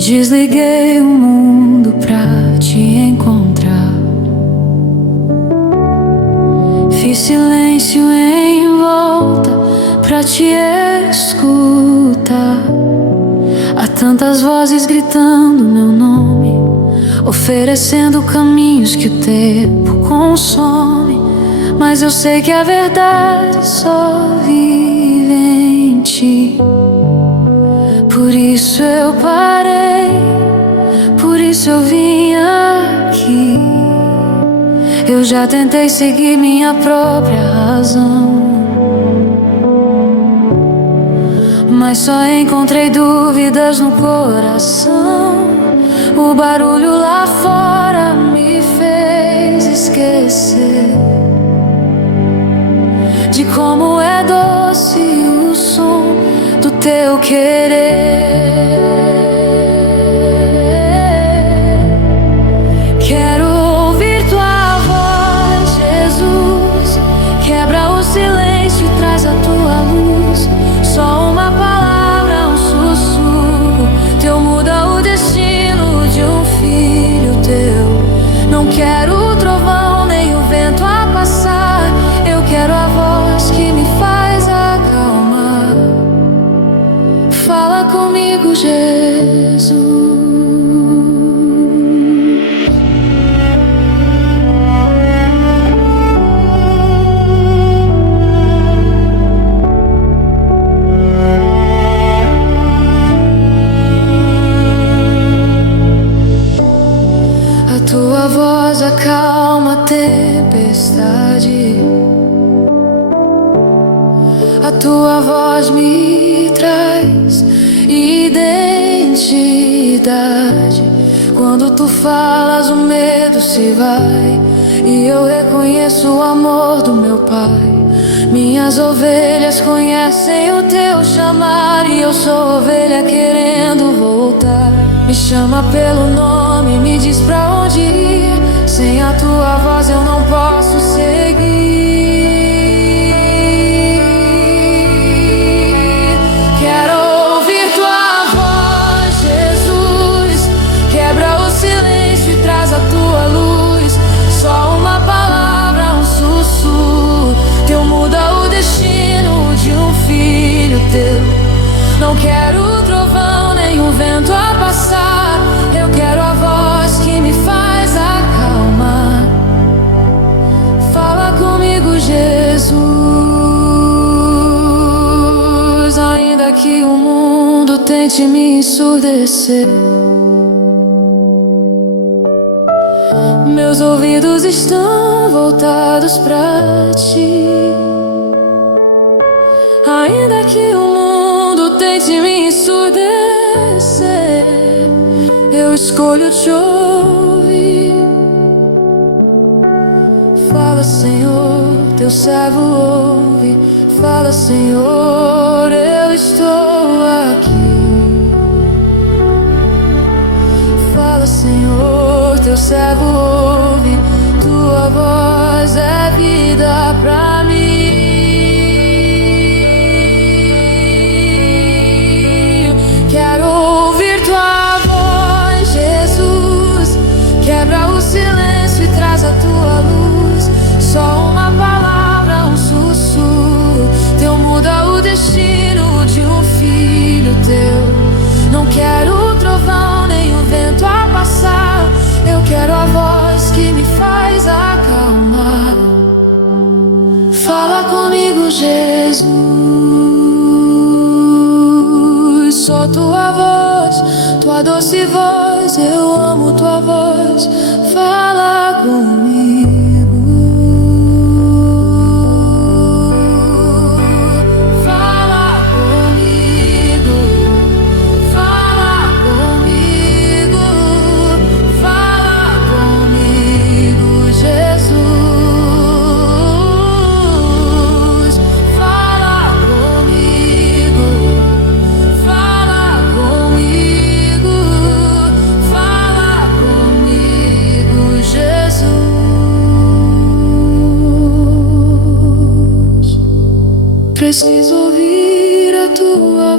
Desliguei o mundo pra te encontrar. Fiz silêncio em volta pra te escutar. Há tantas vozes gritando meu nome, oferecendo caminhos que o tempo consome. Mas eu sei que a verdade só vive em ti. Por isso eu parei, por isso eu vim aqui. Eu já tentei seguir minha própria razão, mas só encontrei dúvidas no coração. O barulho lá fora me fez esquecer de como é doce o som do teu querer. Quero ouvir tua voz, Jesus. Quebra o silêncio e traz a tua luz. Só uma palavra, um sussurro teu muda o destino de um filho teu. Não quero o trovão nem o vento a passar. Eu quero a voz que me faz acalmar. Fala comigo, Jesus. A tua voz acalma a tempestade. A tua voz me traz identidade. Quando tu falas, o medo se vai e eu reconheço o amor do meu Pai. Minhas ovelhas conhecem o teu chamar e eu sou ovelha querendo voltar. Me chama pelo nome, me diz pra onde ir. Sem a tua voz eu não posso seguir. Não quero o trovão nem o vento a passar. Eu quero a voz que me faz acalmar. Fala comigo, Jesus. Ainda que o mundo tente me ensurdecer, meus ouvidos estão voltados pra ti. Ainda que o mundo tente me ensurdecer, eu escolho te ouvir. Fala, Senhor, teu servo ouve. Fala, Senhor, eu estou aqui. Fala, Senhor, teu servo ouve. Tua voz é vida pra mim. Quero ouvir tua voz, Jesus. Quebra o silêncio e traz a tua luz. Só uma palavra, um sussurro teu muda o destino de um filho teu. Não quero o trovão nem o vento a passar. Eu quero a voz que me faz acalmar. Fala comigo, Jesus. Só tua voz, tua doce voz, eu amo tua voz. Fala comigo. Fala comigo. Fala comigo. Fala comigo, Jesus. Fala comigo. Fala comigo. Fala comigo, Jesus. Preciso ouvir a tua